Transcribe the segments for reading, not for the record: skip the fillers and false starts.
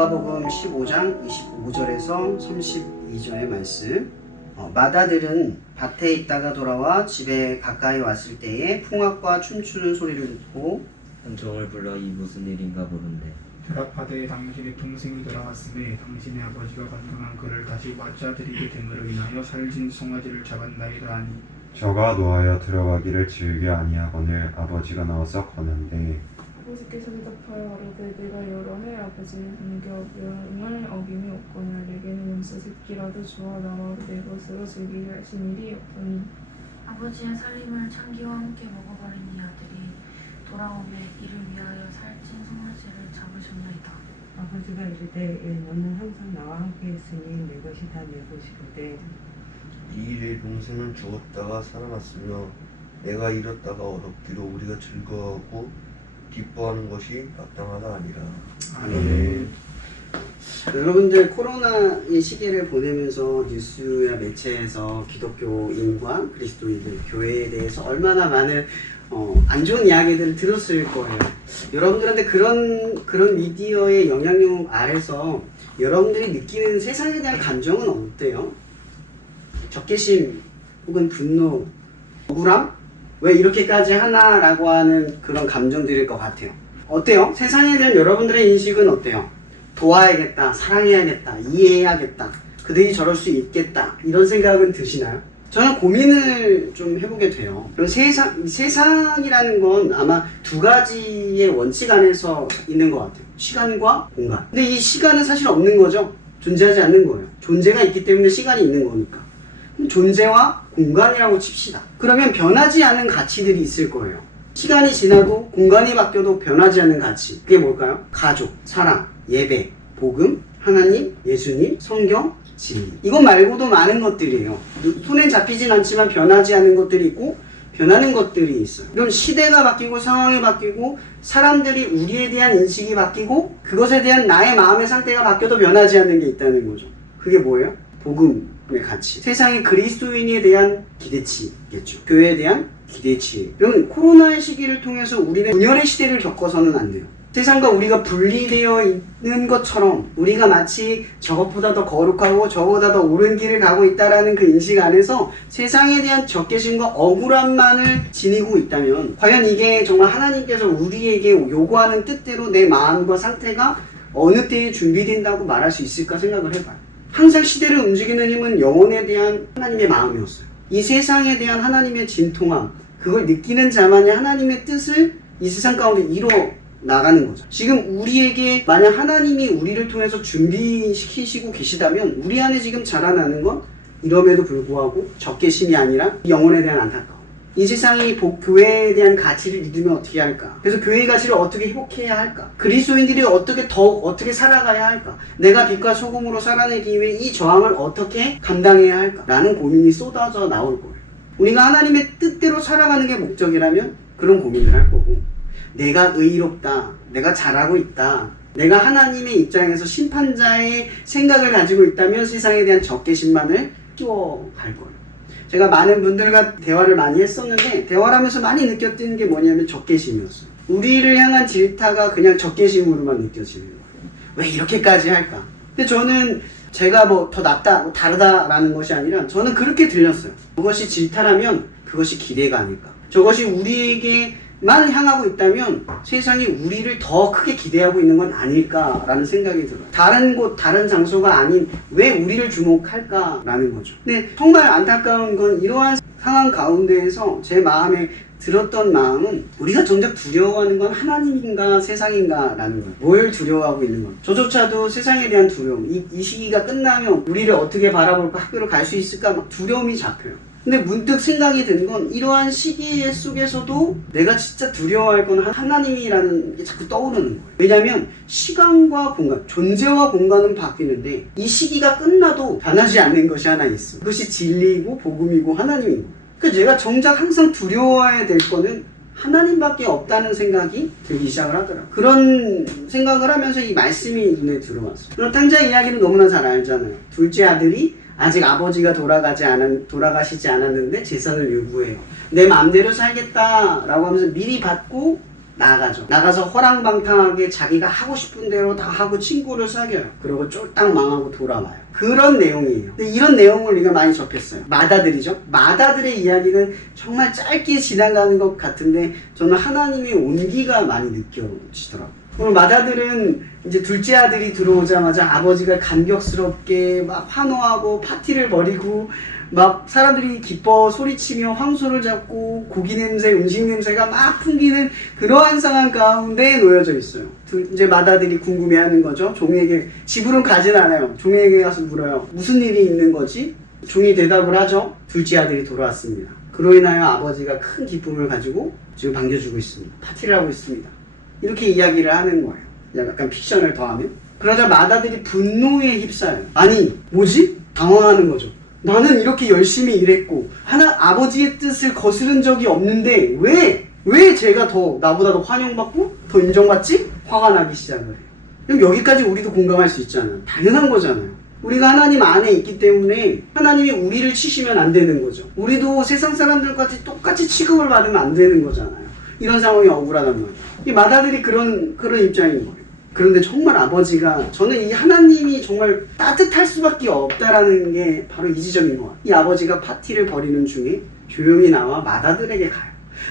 누가복음 15장 25절에서 32절의 말씀. 마다들은 밭에 있다가 돌아와 집에 가까이 왔을 때에 풍악과 춤추는 소리를 듣고 한정을 불러 이 무슨 일인가 보는데 대답하되 당신의 동생이 돌아왔으매 당신의 아버지가 건강한 그를 다시 맞아들이게 됨으로 인하여 살진 송아지를 잡았나이다 하니 저가 노하여 들어가기를 즐겨 아니하거늘 아버지가 나와서 거는데 아버지께서 대답하여 아르되 내가 여러 해 아버지를 반겨 명을 어김이 없거늘 내게는 용서 새끼라도 주어 나와 내 것으로 즐기게 하신 일이 없더니 아버지의 살림을 창기와 함께 먹어버린 이 아들이 돌아오매 이를 위하여 살찐 송아지를 잡으셨나이다. 아버지가 이르되 너는 항상 나와 함께 있으니 내 것이 다 내 것이로되 이 일에 동생은 죽었다가 살아났으며 내가 잃었다가 얻었기로 우리가 즐거워하고 기뻐하는 것이 마땅하다 아니라. 아멘. 여러분들 코로나의 시기를 보내면서 뉴스나 매체에서 기독교인과 그리스도인들, 교회에 대해서 얼마나 많은 안 좋은 이야기들을 들었을 거예요. 여러분들한테 그런 미디어의 영향력 아래서 여러분들이 느끼는 세상에 대한 감정은 어때요? 적개심 혹은 분노, 억울함? 왜 이렇게까지 하나라고 하는 그런 감정들일 것 같아요. 어때요? 세상에 대한 여러분들의 인식은 어때요? 도와야겠다, 사랑해야겠다, 이해해야겠다, 그들이 저럴 수 있겠다, 이런 생각은 드시나요? 저는 고민을 좀 해보게 돼요. 그럼 세상이라는 건 아마 두 가지의 원칙 안에서 있는 것 같아요. 시간과 공간. 근데 이 시간은 사실 없는 거죠. 존재하지 않는 거예요. 존재가 있기 때문에 시간이 있는 거니까. 존재와 공간이라고 칩시다. 그러면 변하지 않은 가치들이 있을 거예요. 시간이 지나도 공간이 바뀌어도 변하지 않는 가치. 그게 뭘까요? 가족, 사랑, 예배, 복음, 하나님, 예수님, 성경, 진리. 이것 말고도 많은 것들이에요. 손에 잡히진 않지만 변하지 않는 것들이 있고 변하는 것들이 있어요. 그럼 시대가 바뀌고 상황이 바뀌고 사람들이 우리에 대한 인식이 바뀌고 그것에 대한 나의 마음의 상태가 바뀌어도 변하지 않는 게 있다는 거죠. 그게 뭐예요? 복음의 가치. 세상의 그리스도인에 대한 기대치겠죠. 교회에 대한 기대치. 그러면 코로나의 시기를 통해서 우리는 분열의 시대를 겪어서는 안 돼요. 세상과 우리가 분리되어 있는 것처럼 우리가 마치 저것보다 더 거룩하고 저거보다 더 옳은 길을 가고 있다라는 그 인식 안에서 세상에 대한 적개심과 억울함만을 지니고 있다면 과연 이게 정말 하나님께서 우리에게 요구하는 뜻대로 내 마음과 상태가 어느 때에 준비된다고 말할 수 있을까 생각을 해봐요. 항상 시대를 움직이는 힘은 영혼에 대한 하나님의 마음이었어요. 이 세상에 대한 하나님의 진통함, 그걸 느끼는 자만이 하나님의 뜻을 이 세상 가운데 이뤄 나가는 거죠. 지금 우리에게 만약 하나님이 우리를 통해서 준비시키시고 계시다면 우리 안에 지금 자라나는 건 이럼에도 불구하고 적개심이 아니라 영혼에 대한 안타까움. 이 세상이 교회에 대한 가치를 믿으면 어떻게 할까? 그래서 교회의 가치를 어떻게 회복해야 할까? 그리스도인들이 어떻게 살아가야 할까? 내가 빛과 소금으로 살아내기 위해 이 저항을 어떻게 감당해야 할까? 라는 고민이 쏟아져 나올 거예요. 우리가 하나님의 뜻대로 살아가는 게 목적이라면 그런 고민을 할 거고, 내가 의롭다, 내가 잘하고 있다, 내가 하나님의 입장에서 심판자의 생각을 가지고 있다면 세상에 대한 적개심만을 키워갈 거예요. 제가 많은 분들과 대화를 많이 했었는데 대화를 하면서 많이 느꼈던 게 뭐냐면 적개심이었어요. 우리를 향한 질타가 그냥 적개심으로만 느껴지는 거예요. 왜 이렇게까지 할까? 근데 저는 제가 뭐 더 낫다, 뭐 다르다라는 것이 아니라 저는 그렇게 들렸어요. 그것이 질타라면 그것이 기대가 아닐까. 저것이 우리에게만 향하고 있다면 세상이 우리를 더 크게 기대하고 있는 건 아닐까라는 생각이 들어요. 다른 곳, 다른 장소가 아닌 왜 우리를 주목할까라는 거죠. 근데 정말 안타까운 건 이러한 상황 가운데에서 제 마음에 들었던 마음은 우리가 정작 두려워하는 건 하나님인가 세상인가 라는 거예요. 뭘 두려워하고 있는 건 저조차도 세상에 대한 두려움, 이 시기가 끝나면 우리를 어떻게 바라볼까, 학교를 갈 수 있을까 막 두려움이 잡혀요. 근데 문득 생각이 든 건 이러한 시기 속에서도 내가 진짜 두려워할 건 하나님이라는 게 자꾸 떠오르는 거예요. 왜냐하면 시간과 공간, 존재와 공간은 바뀌는데 이 시기가 끝나도 변하지 않는 것이 하나 있어요. 그것이 진리이고 복음이고 하나님인 거예요. 그래서 제가 정작 항상 두려워해야 될 거는 하나님밖에 없다는 생각이 들기 시작을 하더라고요. 그런 생각을 하면서 이 말씀이 눈에 들어왔어요. 그럼 탕자 이야기는 너무나 잘 알잖아요. 둘째 아들이 아직 아버지가 돌아가시지 않았는데 재산을 요구해요. 내 마음대로 살겠다라고 하면서 미리 받고 나가죠. 나가서 허랑방탕하게 자기가 하고 싶은 대로 다 하고 친구를 사귀어요. 그리고 쫄딱 망하고 돌아와요. 그런 내용이에요. 근데 이런 내용을 우리가 많이 접했어요. 마다들이죠. 마다들의 이야기는 정말 짧게 지나가는 것 같은데 저는 하나님의 온기가 많이 느껴지더라고요. 오늘 마다들은 이제 둘째 아들이 들어오자마자 아버지가 감격스럽게 막 환호하고 파티를 벌이고 막 사람들이 기뻐 소리치며 황소를 잡고 고기 냄새, 음식 냄새가 막 풍기는 그러한 상황 가운데 놓여져 있어요. 이제 마다들이 궁금해하는 거죠. 종에게 집으로 가진 않아요. 종에게 가서 물어요. 무슨 일이 있는 거지? 종이 대답을 하죠. 둘째 아들이 돌아왔습니다. 그로 인하여 아버지가 큰 기쁨을 가지고 지금 반겨주고 있습니다. 파티를 하고 있습니다. 이렇게 이야기를 하는 거예요. 약간 픽션을 더하면. 그러자 마다들이 분노에 휩싸여요. 아니 뭐지? 당황하는 거죠. 나는 이렇게 열심히 일했고 아버지의 뜻을 거스른 적이 없는데 왜 제가 나보다 더 환영받고 더 인정받지? 화가 나기 시작을 해요. 그럼 여기까지 우리도 공감할 수 있잖아요. 당연한 거잖아요. 우리가 하나님 안에 있기 때문에 하나님이 우리를 치시면 안 되는 거죠. 우리도 세상 사람들과 똑같이 취급을 받으면 안 되는 거잖아요. 이런 상황이 억울하단 말이에요. 이 마다들이 그런 입장인 거예요. 그런데 정말 아버지가, 저는 이 하나님이 정말 따뜻할 수밖에 없다라는 게 바로 이 지점인 것 같아요. 이 아버지가 파티를 벌이는 중에 조용히 나와 마다들에게 가요.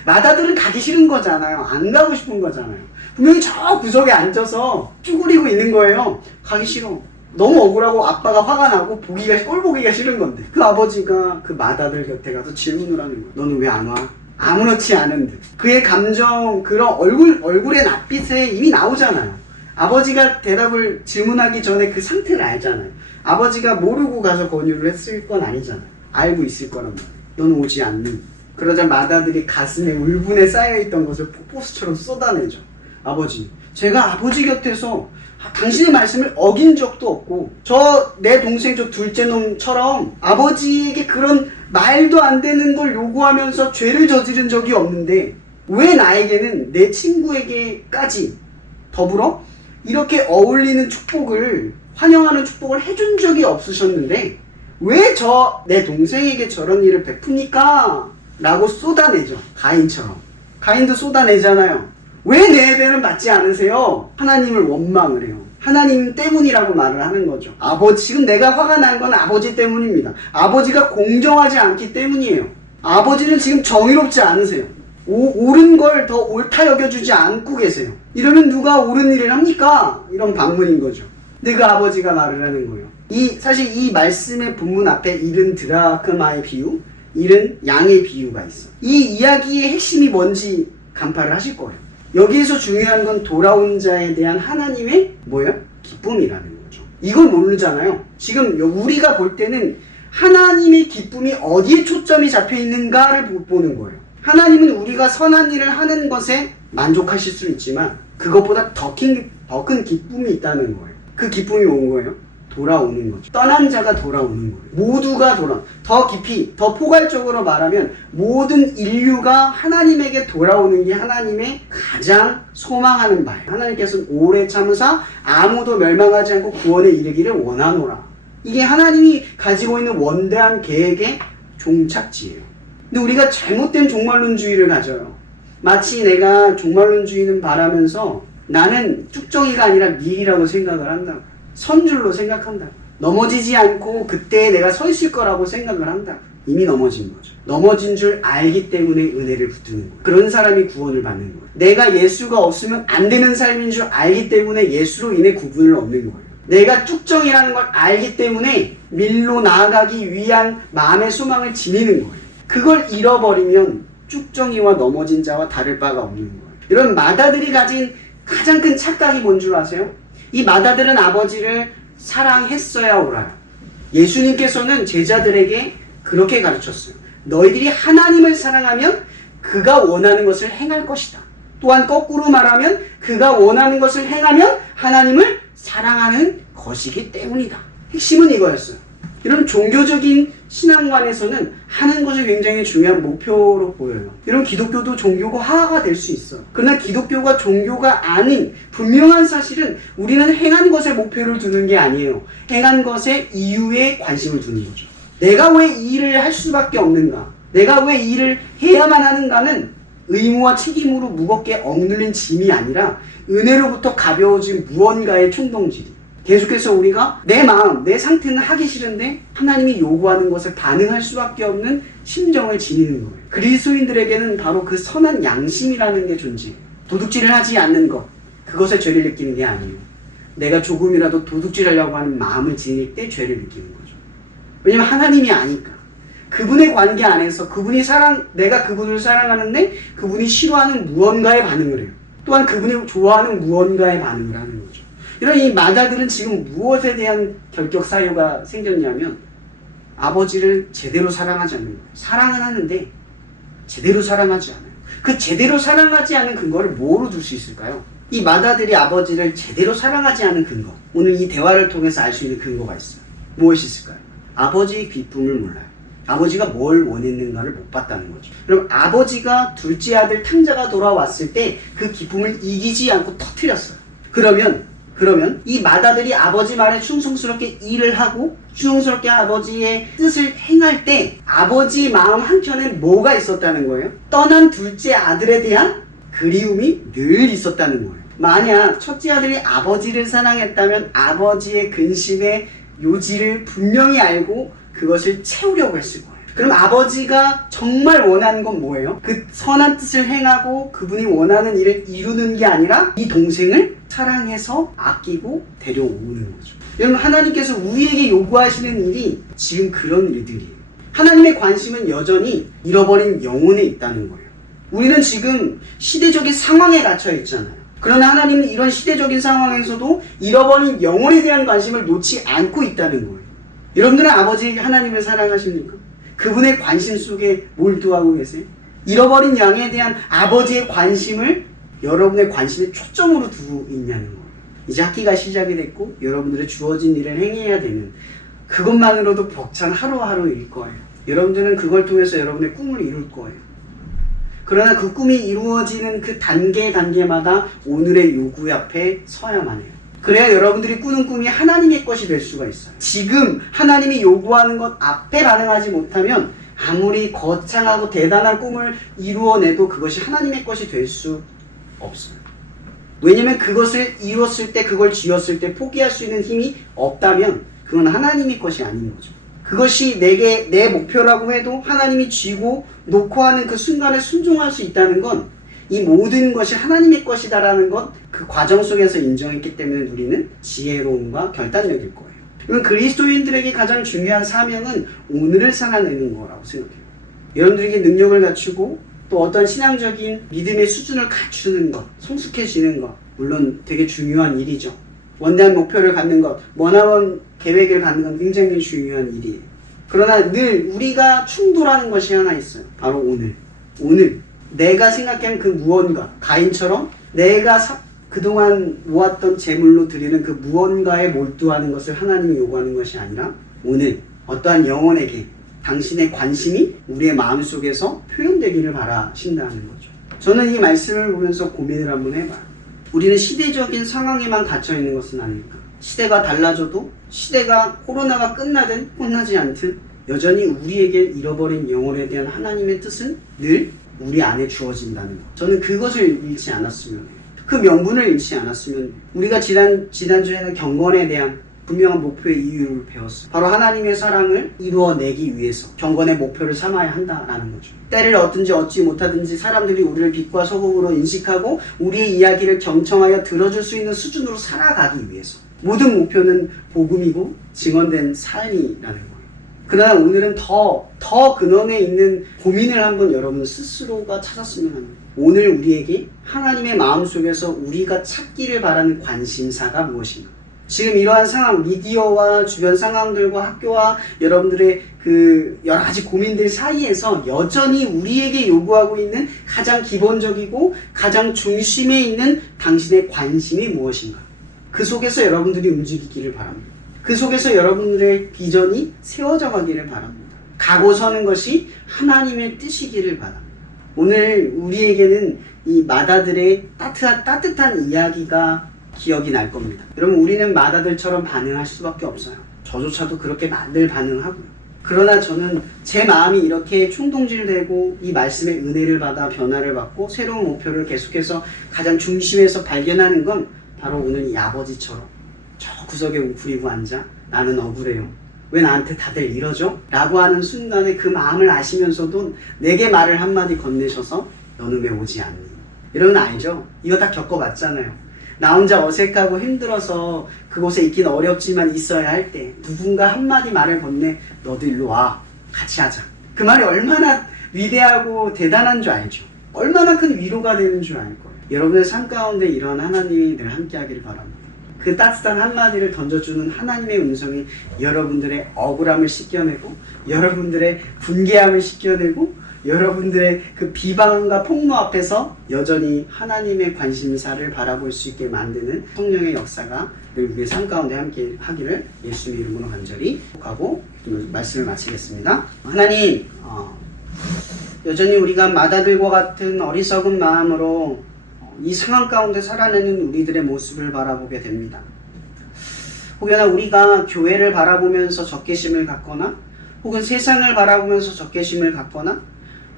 마다들은 가기 싫은 거잖아요. 안 가고 싶은 거잖아요. 분명히 저 구석에 앉아서 쭈그리고 있는 거예요. 가기 싫어. 너무 억울하고 아빠가 화가 나고 꼴 보기가 싫은 건데, 그 아버지가 그 마다들 곁에 가서 질문을 하는 거예요. 너는 왜 안 와? 아무렇지 않은 듯. 그의 감정, 그런 얼굴의 낯빛에 이미 나오잖아요. 아버지가 질문하기 전에 그 상태를 알잖아요. 아버지가 모르고 가서 권유를 했을 건 아니잖아요. 알고 있을 거란 말이에요. 너는 오지 않니? 그러자 마다들이 가슴에 울분에 쌓여있던 것을 폭포수처럼 쏟아내죠. 아버지, 제가 아버지 곁에서 당신의 말씀을 어긴 적도 없고 내 동생 저 둘째 놈처럼 아버지에게 그런 말도 안 되는 걸 요구하면서 죄를 저지른 적이 없는데 왜 나에게는 내 친구에게까지 더불어 이렇게 어울리는 축복을, 환영하는 축복을 해준 적이 없으셨는데 왜 내 동생에게 저런 일을 베풉니까? 라고 쏟아내죠. 가인처럼. 가인도 쏟아내잖아요. 왜 내 배는 받지 않으세요? 하나님을 원망을 해요. 하나님 때문이라고 말을 하는 거죠. 지금 내가 화가 난 건 아버지 때문입니다. 아버지가 공정하지 않기 때문이에요. 아버지는 지금 정의롭지 않으세요. 옳은 걸 더 옳다 여겨주지 않고 계세요. 이러면 누가 옳은 일을 합니까? 이런 반문인 거죠. 근데 그 아버지가 말을 하는 거예요. 사실 이 말씀의 본문 앞에 잃은 드라크마의 비유, 잃은 양의 비유가 있어. 이 이야기의 핵심이 뭔지 간파를 하실 거예요. 여기에서 중요한 건 돌아온 자에 대한 하나님의 기쁨이라는 거죠. 이걸 모르잖아요. 지금 우리가 볼 때는 하나님의 기쁨이 어디에 초점이 잡혀 있는가를 보는 거예요. 하나님은 우리가 선한 일을 하는 것에 만족하실 수 있지만 그것보다 더 큰 기쁨이 있다는 거예요. 그 기쁨이 온 거예요. 돌아오는 거죠. 떠난 자가 돌아오는 거예요. 모두가 더 깊이, 더 포괄적으로 말하면 모든 인류가 하나님에게 돌아오는 게 하나님의 가장 소망하는 바예요. 하나님께서는 오래 참으사 아무도 멸망하지 않고 구원에 이르기를 원하노라. 이게 하나님이 가지고 있는 원대한 계획의 종착지예요. 근데 우리가 잘못된 종말론주의를 가져요. 마치 내가 종말론주의는 바라면서 나는 쭉정이가 아니라 밀이라고 생각을 한다. 선줄로 생각한다. 넘어지지 않고 그때 내가 서 있을 거라고 생각을 한다. 이미 넘어진 거죠. 넘어진 줄 알기 때문에 은혜를 붙드는 거예요. 그런 사람이 구원을 받는 거예요. 내가 예수가 없으면 안 되는 삶인 줄 알기 때문에 예수로 인해 구분을 얻는 거예요. 내가 쭉정이라는 걸 알기 때문에 밀로 나아가기 위한 마음의 소망을 지니는 거예요. 그걸 잃어버리면 쭉정이와 넘어진 자와 다를 바가 없는 거예요. 이런 마다들이 가진 가장 큰 착각이 뭔 줄 아세요? 이 마다들은 아버지를 사랑했어야 옳아요. 예수님께서는 제자들에게 그렇게 가르쳤어요. 너희들이 하나님을 사랑하면 그가 원하는 것을 행할 것이다. 또한 거꾸로 말하면 그가 원하는 것을 행하면 하나님을 사랑하는 것이기 때문이다. 핵심은 이거였어요. 이런 종교적인 신앙관에서는 하는 것이 굉장히 중요한 목표로 보여요. 이런 기독교도 종교가 하나가 될 수 있어요. 그러나 기독교가 종교가 아닌 분명한 사실은 우리는 행한 것에 목표를 두는 게 아니에요. 행한 것의 이유에 관심을 두는 거죠. 내가 왜 이 일을 할 수밖에 없는가? 내가 왜 이 일을 해야만 하는가는 의무와 책임으로 무겁게 억눌린 짐이 아니라 은혜로부터 가벼워진 무언가의 충동질이. 계속해서 우리가 내 마음, 내 상태는 하기 싫은데 하나님이 요구하는 것을 반응할 수밖에 없는 심정을 지니는 거예요. 그리스도인들에게는 바로 그 선한 양심이라는 게 존재해요. 도둑질을 하지 않는 것, 그것에 죄를 느끼는 게 아니에요. 내가 조금이라도 도둑질하려고 하는 마음을 지닐 때 죄를 느끼는 거죠. 왜냐면 하나님이 아니까. 그분의 관계 안에서 내가 그분을 사랑하는데 그분이 싫어하는 무언가에 반응을 해요. 또한 그분이 좋아하는 무언가에 반응을 하는 거죠. 이런 이 마다들은 지금 무엇에 대한 결격 사유가 생겼냐면 아버지를 제대로 사랑하지 않는 거예요. 사랑은 하는데 제대로 사랑하지 않아요. 그 제대로 사랑하지 않은 근거를 뭐로 둘 수 있을까요? 이 마다들이 아버지를 제대로 사랑하지 않은 근거, 오늘 이 대화를 통해서 알 수 있는 근거가 있어요. 무엇이 있을까요? 아버지의 기쁨을 몰라요. 아버지가 뭘 원했는가를 못 봤다는 거죠. 그럼 아버지가 둘째 아들 탕자가 돌아왔을 때 그 기쁨을 이기지 않고 터뜨렸어요. 그러면 이 마다들이 아버지 말에 충성스럽게 일을 하고 충성스럽게 아버지의 뜻을 행할 때 아버지 마음 한켠에 뭐가 있었다는 거예요? 떠난 둘째 아들에 대한 그리움이 늘 있었다는 거예요. 만약 첫째 아들이 아버지를 사랑했다면 아버지의 근심의 요지를 분명히 알고 그것을 채우려고 했을 거예요. 그럼 아버지가 정말 원하는 건 뭐예요? 그 선한 뜻을 행하고 그분이 원하는 일을 이루는 게 아니라 이 동생을 사랑해서 아끼고 데려오는 거죠. 여러분, 하나님께서 우리에게 요구하시는 일이 지금 그런 일들이에요. 하나님의 관심은 여전히 잃어버린 영혼에 있다는 거예요. 우리는 지금 시대적인 상황에 갇혀 있잖아요. 그러나 하나님은 이런 시대적인 상황에서도 잃어버린 영혼에 대한 관심을 놓지 않고 있다는 거예요. 여러분들은 아버지 하나님을 사랑하십니까? 그분의 관심 속에 몰두하고 계세요? 잃어버린 양에 대한 아버지의 관심을 여러분의 관심의 초점으로 두고 있냐는 거예요. 이제 학기가 시작이 됐고 여러분들의 주어진 일을 행해야 되는 그것만으로도 벅찬 하루하루일 거예요. 여러분들은 그걸 통해서 여러분의 꿈을 이룰 거예요. 그러나 그 꿈이 이루어지는 그 단계마다 오늘의 요구 앞에 서야만 해요. 그래야 여러분들이 꾸는 꿈이 하나님의 것이 될 수가 있어요. 지금 하나님이 요구하는 것 앞에 반응하지 못하면 아무리 거창하고 대단한 꿈을 이루어내도 그것이 하나님의 것이 될 수 없어요. 왜냐면 그것을 이뤘을 때, 그걸 쥐었을 때 포기할 수 있는 힘이 없다면 그건 하나님의 것이 아닌 거죠. 그것이 내 목표라고 해도 하나님이 쥐고 놓고 하는 그 순간에 순종할 수 있다는 건 이 모든 것이 하나님의 것이다라는 것, 그 과정 속에서 인정했기 때문에 우리는 지혜로움과 결단력일 거예요. 그럼 그리스도인들에게 가장 중요한 사명은 오늘을 살아내는 거라고 생각해요. 여러분들에게 능력을 갖추고 또 어떤 신앙적인 믿음의 수준을 갖추는 것, 성숙해지는 것, 물론 되게 중요한 일이죠. 원대한 목표를 갖는 것, 원하는 계획을 갖는 건 굉장히 중요한 일이에요. 그러나 늘 우리가 충돌하는 것이 하나 있어요. 바로 오늘 내가 생각한 그 무언가, 가인처럼 내가 그동안 모았던 재물로 드리는 그 무언가에 몰두하는 것을 하나님이 요구하는 것이 아니라 오늘 어떠한 영혼에게 당신의 관심이 우리의 마음속에서 표현되기를 바라신다는 거죠. 저는 이 말씀을 보면서 고민을 한번 해봐요. 우리는 시대적인 상황에만 갇혀 있는 것은 아닐까? 시대가 달라져도 시대가 코로나가 끝나든 끝나지 않든 여전히 우리에게 잃어버린 영혼에 대한 하나님의 뜻은 늘 우리 안에 주어진다는 것. 저는 그것을 잃지 않았으면 해요. 그 명분을 잃지 않았으면 해요. 우리가 지난주에는 경건에 대한 분명한 목표의 이유를 배웠어요. 바로 하나님의 사랑을 이루어내기 위해서 경건의 목표를 삼아야 한다라는 거죠. 때를 얻든지 얻지 못하든지 사람들이 우리를 빛과 소금으로 인식하고 우리의 이야기를 경청하여 들어줄 수 있는 수준으로 살아가기 위해서. 모든 목표는 복음이고 증언된 삶이라는 거예요. 그러나 오늘은 더 근원에 있는 고민을 한번 여러분 스스로가 찾았으면 합니다. 오늘 우리에게 하나님의 마음속에서 우리가 찾기를 바라는 관심사가 무엇인가? 지금 이러한 상황, 미디어와 주변 상황들과 학교와 여러분들의 그 여러 가지 고민들 사이에서 여전히 우리에게 요구하고 있는 가장 기본적이고 가장 중심에 있는 당신의 관심이 무엇인가? 그 속에서 여러분들이 움직이기를 바랍니다. 그 속에서 여러분들의 비전이 세워져 가기를 바랍니다. 가고 서는 것이 하나님의 뜻이기를 바랍니다. 오늘 우리에게는 이 마다들의 따뜻한 이야기가 기억이 날 겁니다. 여러분, 우리는 마다들처럼 반응할 수밖에 없어요. 저조차도 그렇게 늘 반응하고요. 그러나 저는 제 마음이 이렇게 충동질되고 이 말씀의 은혜를 받아 변화를 받고 새로운 목표를 계속해서 가장 중심에서 발견하는 건 바로 오늘 이 아버지처럼 저 구석에 웅크리고 앉아 나는 억울해요. 왜 나한테 다들 이러죠? 라고 하는 순간에 그 마음을 아시면서도 내게 말을 한마디 건네셔서 너는 왜 오지 않니? 여러분 알죠? 이거 다 겪어봤잖아요. 나 혼자 어색하고 힘들어서 그곳에 있긴 어렵지만 있어야 할 때 누군가 한마디 말을 건네 너도 일로 와 같이 하자. 그 말이 얼마나 위대하고 대단한 줄 알죠? 얼마나 큰 위로가 되는 줄 알 거예요. 여러분의 삶 가운데 이런 하나님이 늘 함께 하기를 바랍니다. 그 따뜻한 한마디를 던져주는 하나님의 음성이 여러분들의 억울함을 씻겨내고 여러분들의 분개함을 씻겨내고 여러분들의 그 비방과 폭로 앞에서 여전히 하나님의 관심사를 바라볼 수 있게 만드는 성령의 역사가 우리의 삶 가운데 함께 하기를 예수님의 이름으로 간절히 축복하고 말씀을 마치겠습니다. 하나님, 여전히 우리가 마다들과 같은 어리석은 마음으로 이 상황 가운데 살아내는 우리들의 모습을 바라보게 됩니다. 혹여나 우리가 교회를 바라보면서 적개심을 갖거나 혹은 세상을 바라보면서 적개심을 갖거나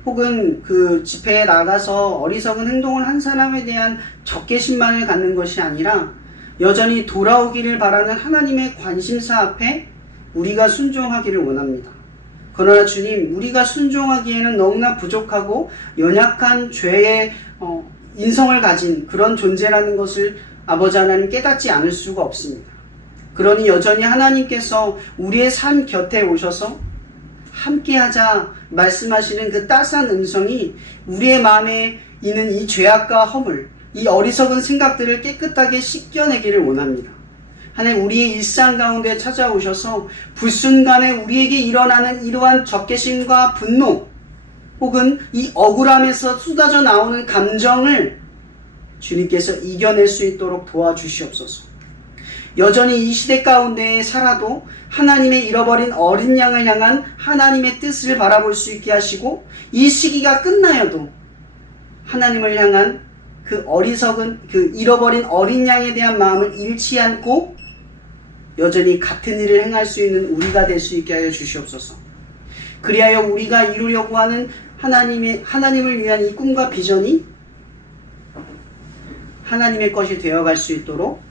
혹은 그 집회에 나가서 어리석은 행동을 한 사람에 대한 적개심만을 갖는 것이 아니라 여전히 돌아오기를 바라는 하나님의 관심사 앞에 우리가 순종하기를 원합니다. 그러나 주님, 우리가 순종하기에는 너무나 부족하고 연약한 죄의 인성을 가진 그런 존재라는 것을 아버지 하나님 깨닫지 않을 수가 없습니다. 그러니 여전히 하나님께서 우리의 삶 곁에 오셔서 함께하자 말씀하시는 그 따스한 음성이 우리의 마음에 있는 이 죄악과 허물, 이 어리석은 생각들을 깨끗하게 씻겨내기를 원합니다. 하나님, 우리의 일상 가운데 찾아오셔서 불순간에 우리에게 일어나는 이러한 적개심과 분노 혹은 이 억울함에서 쏟아져 나오는 감정을 주님께서 이겨낼 수 있도록 도와주시옵소서. 여전히 이 시대 가운데 살아도 하나님의 잃어버린 어린 양을 향한 하나님의 뜻을 바라볼 수 있게 하시고 이 시기가 끝나여도 하나님을 향한 그 어리석은 그 잃어버린 어린 양에 대한 마음을 잃지 않고 여전히 같은 일을 행할 수 있는 우리가 될 수 있게 하여 주시옵소서. 그리하여 우리가 이루려고 하는 하나님을 위한 이 꿈과 비전이 하나님의 것이 되어갈 수 있도록,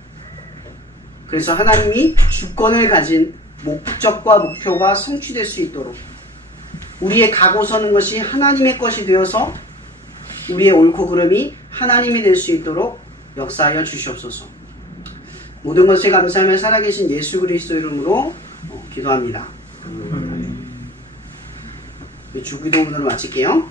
그래서 하나님이 주권을 가진 목적과 목표가 성취될 수 있도록 우리의 가고 서는 것이 하나님의 것이 되어서 우리의 옳고 그름이 하나님이 될 수 있도록 역사하여 주시옵소서. 모든 것에 감사하며 살아계신 예수 그리스도 이름으로 기도합니다. 주기도문으로 마칠게요.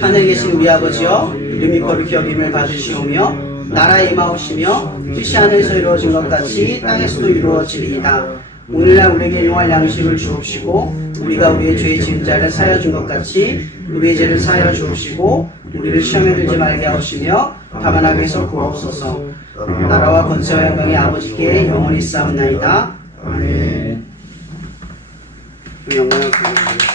하늘에 계신 우리 아버지여, 이름이 거룩히 여김을 받으시오며 나라에 임하옵시며 뜻이 하늘에서 이루어진 것 같이 땅에서도 이루어지리이다. 오늘날 우리에게 일용할 양식을 주옵시고 우리가 우리의 죄 지은 자를 사하여 준 것 같이 우리의 죄를 사하여 주옵시고 우리를 시험에 들지 말게 하옵시며 다만 악에서 구하옵소서. 나라와 권세와 영광이 아버지께 영원히 쌓옵나이다. 아멘. 영광을 드리옵소서.